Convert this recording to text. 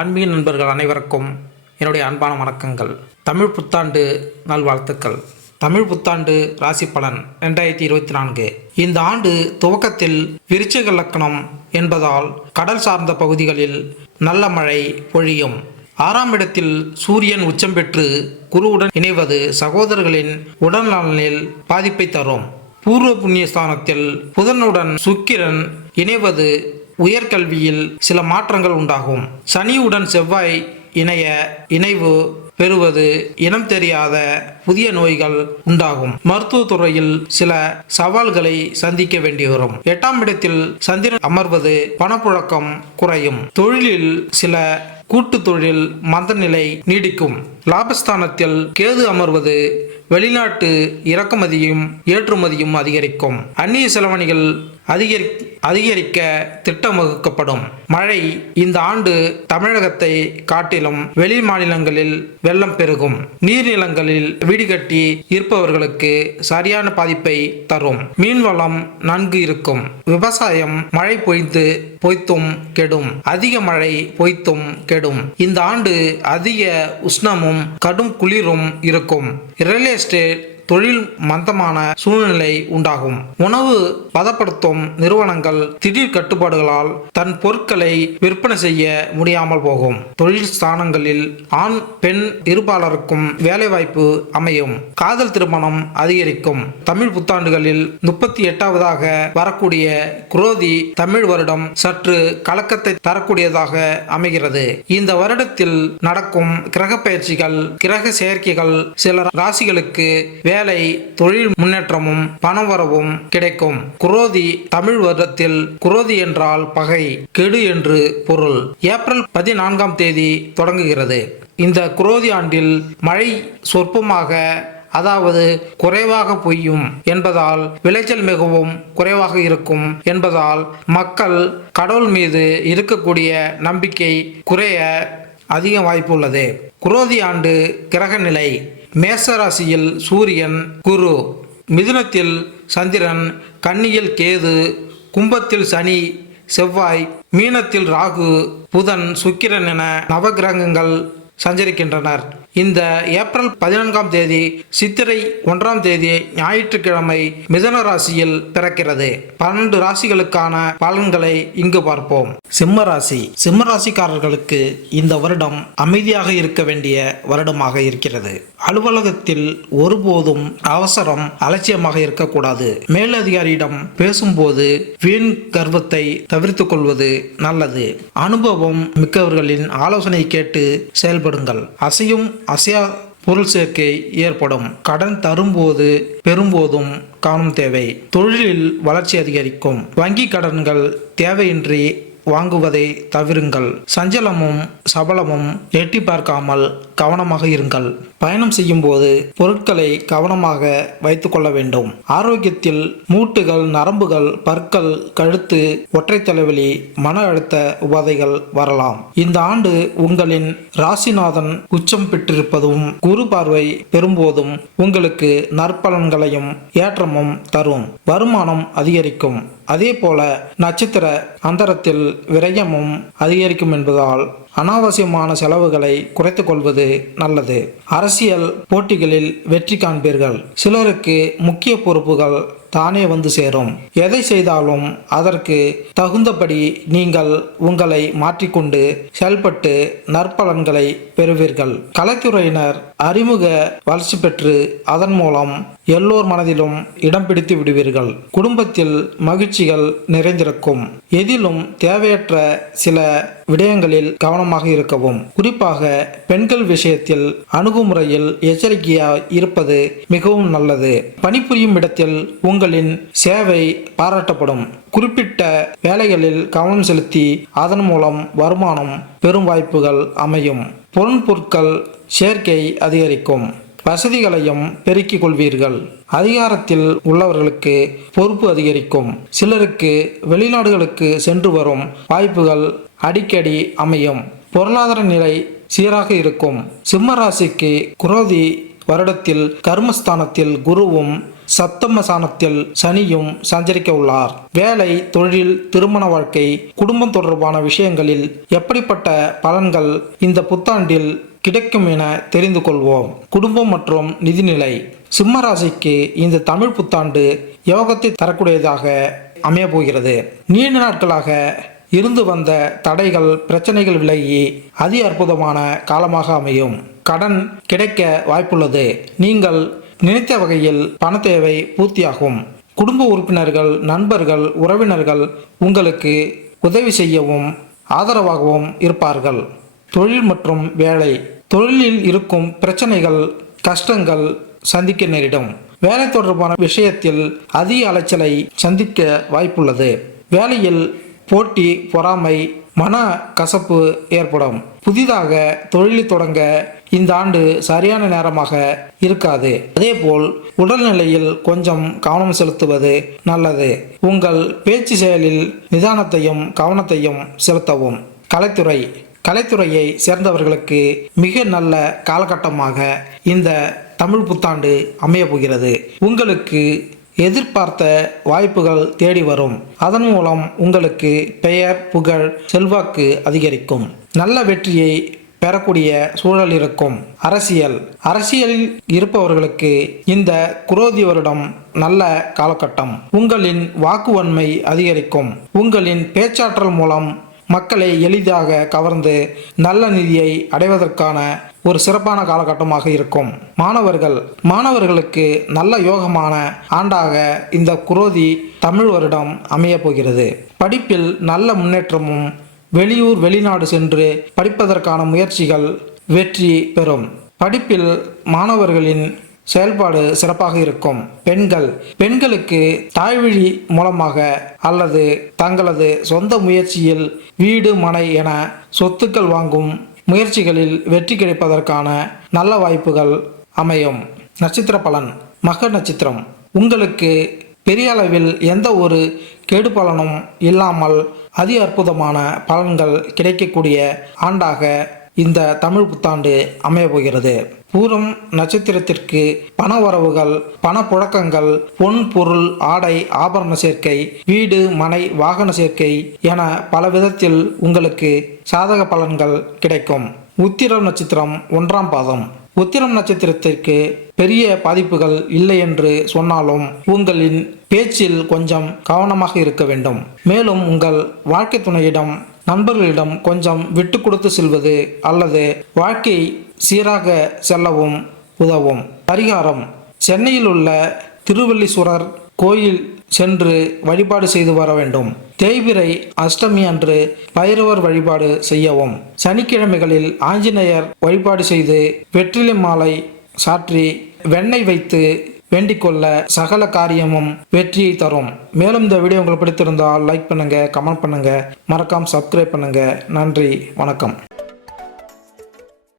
ஆன்மீக நண்பர்கள் அனைவருக்கும் என்னுடைய அன்பான வணக்கங்கள். தமிழ் புத்தாண்டு நல்வாழ்த்துக்கள். தமிழ் புத்தாண்டு ராசி பலன் ரெண்டாயிரத்தி இருபத்தி நான்கு. இந்த ஆண்டு துவக்கத்தில் விருச்சிக லக்கணம் என்பதால் கடல் சார்ந்த பகுதிகளில் நல்ல மழை பொழியும். ஆறாம் இடத்தில் சூரியன் உச்சம் பெற்று குருவுடன் இணைவது சகோதரர்களின் உடல் நலனில் பாதிப்பை தரும். பூர்வ புண்ணிய ஸ்தானத்தில் புதனுடன் சுக்கிரன் இணைவது உயர்கல்வியில் சில மாற்றங்கள் உண்டாகும். சனியுடன் செவ்வாய் இணைய இணைவு பெறுவது இனம் தெரியாத புதிய நோய்கள் உண்டாகும். மருத்துவ துறையில் சில சவால்களை சந்திக்க வேண்டி வரும். எட்டாம் இடத்தில் சந்திரன் அமர்வது பணப்புழக்கம் குறையும். தொழிலில் சில கூட்டு தொழில் மந்தநிலை நீடிக்கும். லாபஸ்தானத்தில் கேது அமர்வது வெளிநாட்டு இறக்குமதியும் ஏற்றுமதியும் அதிகரிக்கும். அந்நிய செலவணிகள் அதிகரி அதிகரிக்க திட்டம் வகுக்கப்படும் மழை இந்த ஆண்டு தமிழகத்தை காட்டிலும் வெளி மாநிலங்களில் வெள்ளம் பெருகும். நீர்நிலங்களில் வீடு கட்டி இருப்பவர்களுக்கு சரியான பாதிப்பை தரும். மீன்வளம் நன்கு இருக்கும். விவசாயம் மழை பொய்த்து பொய்த்தும் கெடும். அதிக மழை பொய்த்தும் கெடும். இந்த ஆண்டு அதிக உஷ்ணமும் கடும் குளிரும் இருக்கும். ரியல் எஸ்டேட் தொழில் மந்தமான சூழ்நிலை உண்டாகும். உணவு பதப்படுத்தும் நிறுவனங்கள் திடீர் கட்டுப்பாடுகளால் தன் பொருட்களை விற்பனை செய்ய முடியாமல் போகும். தொழில் ஸ்தானங்களில் ஆண் பெண் இருபாலருக்கும் வேலைவாய்ப்பு அமையும். காதல் திருமணம் அதிகரிக்கும். தமிழ் புத்தாண்டுகளில் முப்பத்தி எட்டாவதாக வரக்கூடிய குரோதி தமிழ் வருடம் சற்று கலக்கத்தை தரக்கூடியதாக அமைகிறது. இந்த வருடத்தில் நடக்கும் கிரக பயிற்சிகள் கிரக செயற்கைகள் சில ராசிகளுக்கு வேலை தொழில் முன்னேற்றமும் பணவரவும் கிடைக்கும். குரோதி தமிழ் வருடத்தில் குரோதி என்றால் பகை கெடு என்று பொருள். ஏப்ரல் பதினான்காம் தேதி தொடங்குகிறது. இந்த குரோதி ஆண்டில் மழை சொற்பமாக அதாவது குறைவாக பொய்யும் என்பதால் விளைச்சல் மிகவும் குறைவாக இருக்கும் என்பதால் மக்கள் கடவுள் மீது இருக்கக்கூடிய நம்பிக்கை குறைய அதிக வாய்ப்பு உள்ளது. குரோதி ஆண்டு கிரக நிலை. மேச ராசியில் சூரியன் குரு. மிதுனத்தில் சந்திரன் கன்னியில் கேது கும்பத்தில் சனி செவ்வாய் மீனத்தில் ராகு புதன் சுக்கிரன் என நவகிரகங்கள் சஞ்சரிக்கின்றனர். இந்த ஏப்ரல் பதினான்காம் தேதி சித்திரை ஒன்றாம் தேதி ஞாயிற்றுக்கிழமை மிதன ராசியில் பிறக்கிறது. பன்னெண்டு ராசிகளுக்கான பலன்களை இங்கு பார்ப்போம். சிம்ம ராசி. சிம்ம ராசிக்காரர்களுக்கு இந்த வருடம் அமைதியாக இருக்க வேண்டிய வருடமாக இருக்கிறது. அலுவலகத்தில் ஒருபோதும் அவசரம் அலட்சியமாக இருக்கக்கூடாது. மேலதிகாரியிடம் பேசும்போது வீண் கர்வத்தை தவிர்த்துக் கொள்வது நல்லது. அனுபவம் மிக்கவர்களின் ஆலோசனை கேட்டு செயல்படுங்கள். அசையும் அசையா பொருள் சேர்க்கை ஏற்படும். கடன் தரும்போது பெறும்போதும் காணும் தேவை. தொழிலில் வளர்ச்சி அதிகரிக்கும். வங்கி கடன்கள் தேவையின்றி வாங்குவதை தவிருங்கள். சஞ்சலமும் சபலமும் எட்டி பார்க்காமல் கவனமாக இருங்கள். பயணம் செய்யும் போது பொருட்களை கவனமாக வைத்துக்கொள்ள வேண்டும். ஆரோக்கியத்தில் மூட்டுகள் நரம்புகள் பற்கள் கழுத்து ஒற்றை தலைவலி மன அழுத்த உபாதைகள் வரலாம். இந்த ஆண்டு உங்களின் ராசிநாதன் உச்சம் பெற்றிருப்பதும் குரு பார்வை பெறும்போதும் உங்களுக்கு நற்பலன்களையும் ஏற்றமும் தரும். வருமானம் அதிகரிக்கும். அதே போல நட்சத்திர அந்தரத்தில் விரயமும் அதிகரிக்கும் என்பதால் அனாவசியமான செலவுகளை குறைத்துக் கொள்வது நல்லது. அரசியல் போட்டிகளில் வெற்றி காண்பீர்கள். சிலருக்கு முக்கிய பொறுப்புகள் தானே வந்து சேரும். எதை செய்தாலும் அதற்கு தகுந்தபடி நீங்கள் உங்களை மாற்றிக்கொண்டு செயல்பட்டு நற்பலன்களை பெறுவீர்கள். கலைத்துறையினர் அறிமுக வளர்ச்சி பெற்று அதன் மூலம் எல்லோர் மனதிலும் இடம் பிடித்து விடுவீர்கள். குடும்பத்தில் மகிழ்ச்சிகள் நிறைந்திருக்கும். எதிலும் தேவையற்ற சில விடயங்களில் கவனமாக இருக்கவும். குறிப்பாக பெண்கள் விஷயத்தில் அணுகுமுறையில் எச்சரிக்கையாய் இருப்பது மிகவும் நல்லது. பணிபுரியும் இடத்தில் உங்களின் சேவை பாராட்டப்படும். குறிப்பிட்ட வேலைகளில் கவனம் செலுத்தி அதன் மூலம் வருமானம் பெரும் வாய்ப்புகள் அமையும். பொருட்பொருட்கள் சேர்க்கை அதிகரிக்கும். வசதிகளையும் பெருக்கிக் கொள்வீர்கள். அதிகாரத்தில் உள்ளவர்களுக்கு பொறுப்பு அதிகரிக்கும். சிலருக்கு வெளிநாடுகளுக்கு சென்று வரும் வாய்ப்புகள் அடிக்கடி அமையும். பொருளாதார நிலை சீராக இருக்கும். சிம்ம ராசிக்கு குரோதி வருடத்தில் கர்மஸ்தானத்தில் குருவும் சப்தமசானத்தில் சனியும் சஞ்சரிக்க உள்ளார். வேலை தொழில் திருமண வாழ்க்கை குடும்பம் தொடர்பான விஷயங்களில் எப்படிப்பட்ட பலன்கள் இந்த புத்தாண்டில் கிடைக்கும் என தெரிந்து கொள்வோம். குடும்பம் மற்றும் நிதிநிலை. சிம்ம ராசிக்கு இந்த தமிழ் புத்தாண்டு யோகத்தை தரக்கூடியதாக அமையப் போகிறது. நீண்ட நாட்களாக இருந்து வந்த தடைகள் பிரச்சனைகள் விலகி அதி அற்புதமான காலமாக அமையும். கடன் கிடைக்க வாய்ப்புள்ளது. நீங்கள் நினைத்த வகையில் பண தேவை பூர்த்தியாகும். குடும்ப உறுப்பினர்கள் நண்பர்கள் உறவினர்கள் உங்களுக்கு உதவி செய்யவும் ஆதரவாகவும் இருப்பார்கள். தொழில் மற்றும் வேலை. தொழிலில் இருக்கும் பிரச்சனைகள் கஷ்டங்கள் சந்திக்க நேரிடும். வேலை தொடர்பான விஷயத்தில் அதிக அலைச்சலை சந்திக்க வாய்ப்புள்ளது. வேலையில் போட்டி பொறாமை மன கசப்பு ஏற்படும். புதிதாக தொழில் தொடங்க இந்த ஆண்டு சரியான நேரமாக இருக்காது. அதேபோல் உடல்நிலையில் கொஞ்சம் கவனம் செலுத்துவது நல்லது. உங்கள் பேச்சு செயலில் நிதானத்தையும் கவனத்தையும் செலுத்தவும். கலைத்துறை. கலைத்துறையை சேர்ந்தவர்களுக்கு மிக நல்ல காலகட்டமாக இந்த தமிழ் புத்தாண்டு அமைய போகிறது. உங்களுக்கு எதிர்பார்த்த வாய்ப்புகள் தேடி வரும். அதன் மூலம் உங்களுக்கு பெயர் புகழ் செல்வாக்கு அதிகரிக்கும். நல்ல வெற்றியை பெறக்கூடிய சூழல் இருக்கும். அரசியல். அரசியலில் இருப்பவர்களுக்கு இந்த குரோதி வருடம் நல்ல காலகட்டம். உங்களின் வாக்குவன்மை அதிகரிக்கும். உங்களின் பேச்சாற்றல் மூலம் மக்களை எளிதாக கவர்ந்து நல்ல நிதியை அடைவதற்கான ஒரு சிறப்பான காலகட்டமாக இருக்கும். மாணவர்கள் மாணவர்களுக்கு நல்ல யோகமான ஆண்டாக இந்த குரோதி தமிழ் வருடம் அமையப் போகிறது. படிப்பில் நல்ல முன்னேற்றமும் வெளியூர் வெளிநாடு சென்று படிப்பதற்கான முயற்சிகள் வெற்றி பெறும். படிப்பில் மாணவர்களின் செயல்பாடு சிறப்பாக இருக்கும். பெண்கள் பெண்களுக்கு தாய்வழி மூலமாக அல்லது தங்களது சொந்த முயற்சியில் வீடு மனை என சொத்துக்கள் வாங்கும் முயற்சிகளில் வெற்றி கிடைப்பதற்கான நல்ல வாய்ப்புகள் அமையும். நட்சத்திர பலன் மகர் நட்சத்திரம். உங்களுக்கு பெரிய அளவில் எந்த ஒரு கெடு பலனும் இல்லாமல் அதி அற்புதமான பலன்கள் கிடைக்கக்கூடிய ஆண்டாக இந்த தமிழ் புத்தாண்டு அமையப்போகிறது பூரம் நட்சத்திரத்திற்கு பண உறவுகள் பண புழக்கங்கள் பொன் பொருள் ஆடை ஆபரண சேர்க்கை வீடு மனை வாகன சேர்க்கை என பல விதத்தில் உங்களுக்கு சாதக பலன்கள் கிடைக்கும். உத்திரம் நட்சத்திரம் ஒன்றாம் பாதம். உத்திரம் நட்சத்திரத்திற்கு பெரிய பாதிப்புகள் இல்லை என்று சொன்னாலும் உங்களின் பேச்சில் கொஞ்சம் கவனமாக இருக்க வேண்டும். மேலும் உங்கள் வாழ்க்கை துணையிடம் நண்பர்களிடம் கொஞ்சம் விட்டு கொடுத்து செல்வது அல்லது வாழ்க்கை சீராக செல்லவும் உதவும். பரிகாரம். சென்னையில் உள்ள திருவல்லீஸ்வரர் கோயில் சென்று வழிபாடு செய்து வர வேண்டும். தேய்பிரை அஷ்டமி அன்று பைரவர் வழிபாடு செய்யவும். சனிக்கிழமைகளில் ஆஞ்சநேயர் வழிபாடு செய்து வெற்றிலை மாலை சாற்றி வெண்ணெய் வைத்து வேண்டிக்கொள்ள சகல காரியமும் வெற்றியை தரும். மேலும் இந்த வீடியோ உங்களுக்கு பிடித்திருந்தால் லைக் பண்ணுங்க கமெண்ட் பண்ணுங்க. மறக்காம சப்ஸ்கிரைப் பண்ணுங்க. நன்றி வணக்கம்.